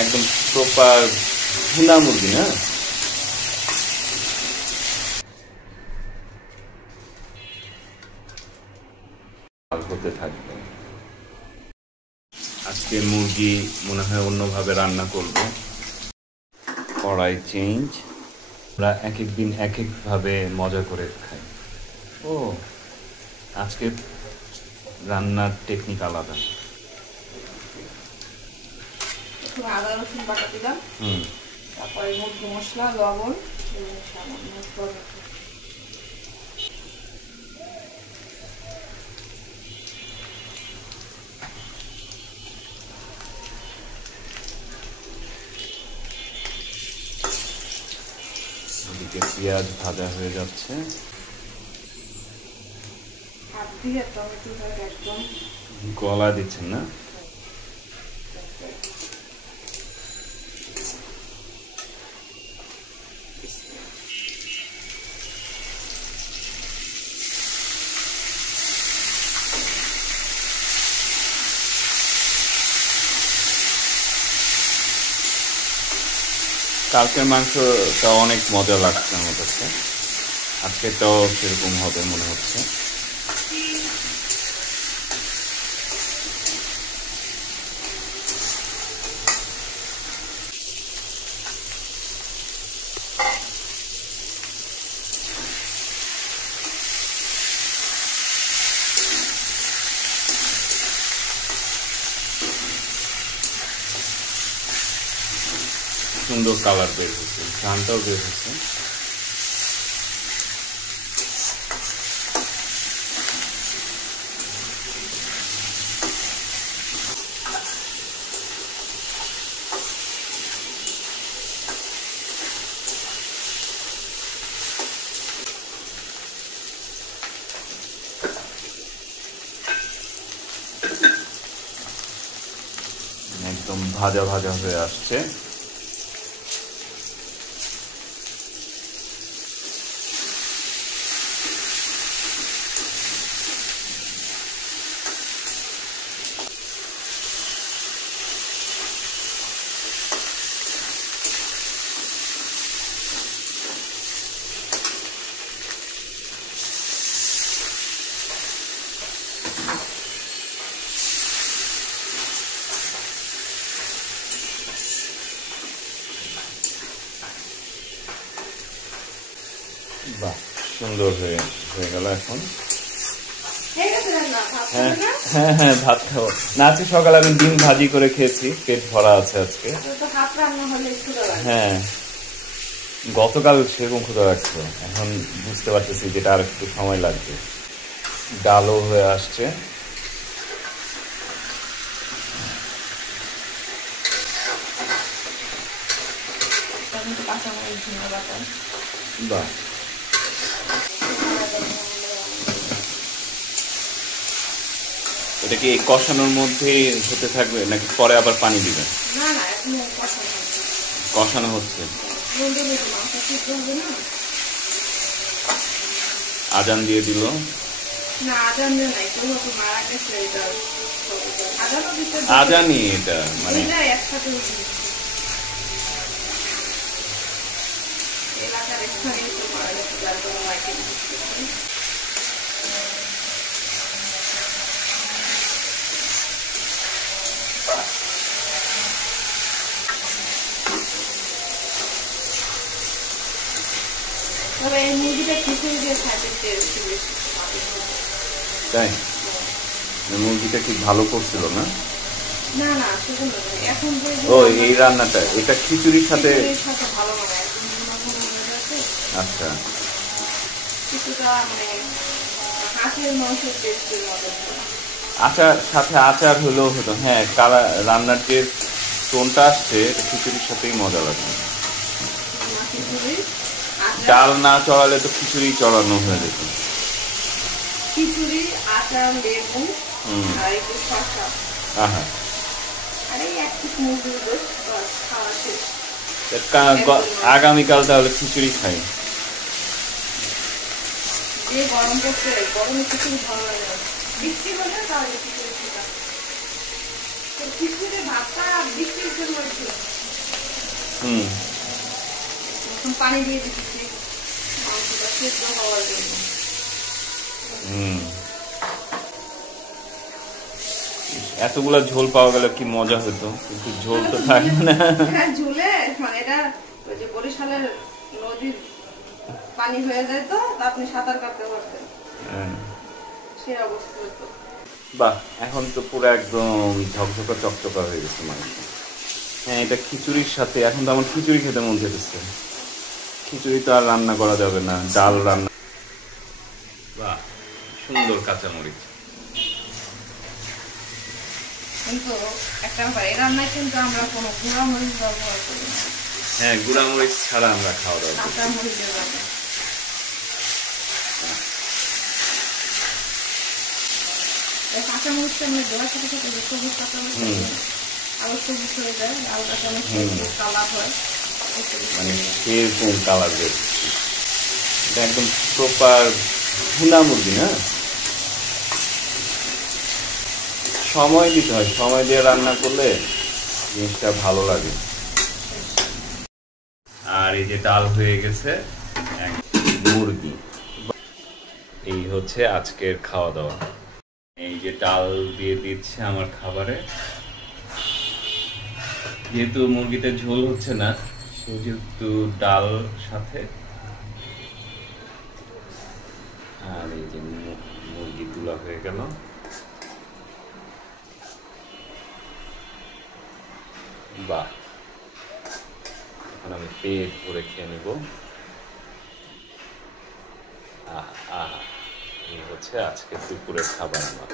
একদম প্রপার ভুনা মুরগি না? হতে থাকবে। আজকে মুরগি মনে হয় অন্যভাবে রান্না করব। কড়াই চেঞ্জ। আমরা এক এক দিন এক একভাবে মজা করে খাই। ও আজকে রান্নার টেকনিক আলাদা। আদা রসুন বাটা দিলাম, তারপরে মুরগি মশলা, লবণ, এদিকে পেঁয়াজ ভাজা হয়ে যাচ্ছে। একদম গলা দিচ্ছেন না? কালকের মাংসটা অনেক মজা লাগছে আমার কাছে, আজকেটাও সেরকম হবে মনে হচ্ছে। সুন্দর কালার বের হচ্ছে, ঘ্রাণটাও বের হচ্ছে। একদম ভাজা ভাজা হয়ে আসছে। বাহ, সুন্দর হয়ে গেল। এখন হ্যাঁ হ্যাঁ ভাত খাবো না। আজকে সকালে আমি ডিম ভাজি করে খেয়েছি, পেট ভরা আছে আজকে। হ্যাঁ, গতকাল সেরকম ক্ষুধা লাগছে, এখন বুঝতে পারতেছি যেটা আর একটু সময় লাগবে। ডালও হয়ে আসছে। বাহ, এটা কি কষানোর মধ্যে হতে থাকবে নাকি পরে আবার পানি দিবেন? কষানো হচ্ছে। আজান দিয়ে দিল। আজানই এটা মানে তাই? মুরগিটা কি ভালো করছিল না? ও এই রান্নাটা এটা খিচুড়ির সাথে আচ্ছা আচার সাথে আচার হলেও হতো। হ্যাঁ, রান্নার যে টোনটা আসছে খিচুড়ির সাথেই মজা লাগে। ডাল না চড়ালে তো খিচুড়ি চড়ানো হয়ে যেত। খিচুড়ি, আচার, লেবু আর একটু শসা, আর এই এক পিস মুরগির গোশত, খাওয়া শেষ। আগামীকাল তাহলে খিচুড়ি খাই। যে গরম পড়ছে, গরমে খিচুড়ি ভালো লাগে না। বৃষ্টি হলে তাহলে খিচুড়ি খেতাম। খিচুড়ি ভাতটা বৃষ্টির জন্য এখন পানি দিয়ে দিচ্ছি মাংসটা সেদ্ধ হওয়ার জন্য। এতগুলা ঝোল পাওয়া গেলে কি মজা হতো, কিন্তু ঝোল তো থাকে না। ঝোলে মানে এটা ওই যে বরিশালের নদীর পানি হয়ে যায়, তো আপনি সাঁতার কাটতে পারতেন, সেই অবস্থা হতো। বাহ, এখন তো পুরো একদম ঝকঝকা চকচকা হয়ে গেছে মাংস। হ্যাঁ, এটা খিচুড়ির সাথে, এখন তো আমার খিচুড়ি খেতে মন চাইছে। খিচুড়ি তো আর রান্না করা যাবে না, ডাল রান্না। বাহ, সুন্দর কাঁচামরিচ। কিন্তু একটা ব্যাপার, এই রান্নায় কিন্তু আমরা কোনো গুঁড়া মরিচ ব্যবহার করি না। হ্যাঁ, গুঁড়া মরিচ ছাড়া আমরা খাওয়া দাওয়া করি। কাঁচা মরিচের রান্না। কাঁচা মরিচটা আমরা দেওয়ার সাথে সাথে সবুজ কাঁচা মরিচ আরো সবুজ হয়ে যায়, লাল কাঁচা মরিচ কালার হয়, মানে সেরকম কালার বের। এটা একদম প্রপার ভুনা মুরগি না? সময় দিতে হয়, সময় দিয়ে রান্না করলে জিনিসটা ভালো লাগে। আর এই যে ডাল হয়ে গেছে, মুরগি। এই হচ্ছে আজকের খাওয়া দাওয়া। এই যে ডাল দিয়ে দিচ্ছে আমার খাবারে। যেহেতু মুরগিতে ঝোল হচ্ছে না, সেহেতু ডাল সাথে, আর এই যে মুরগি তুলা হয়ে গেল। বাহ, এখন আমি পেট ভরে খেয়ে নিব। এই হচ্ছে আজকে দুপুরের খাবার আমার।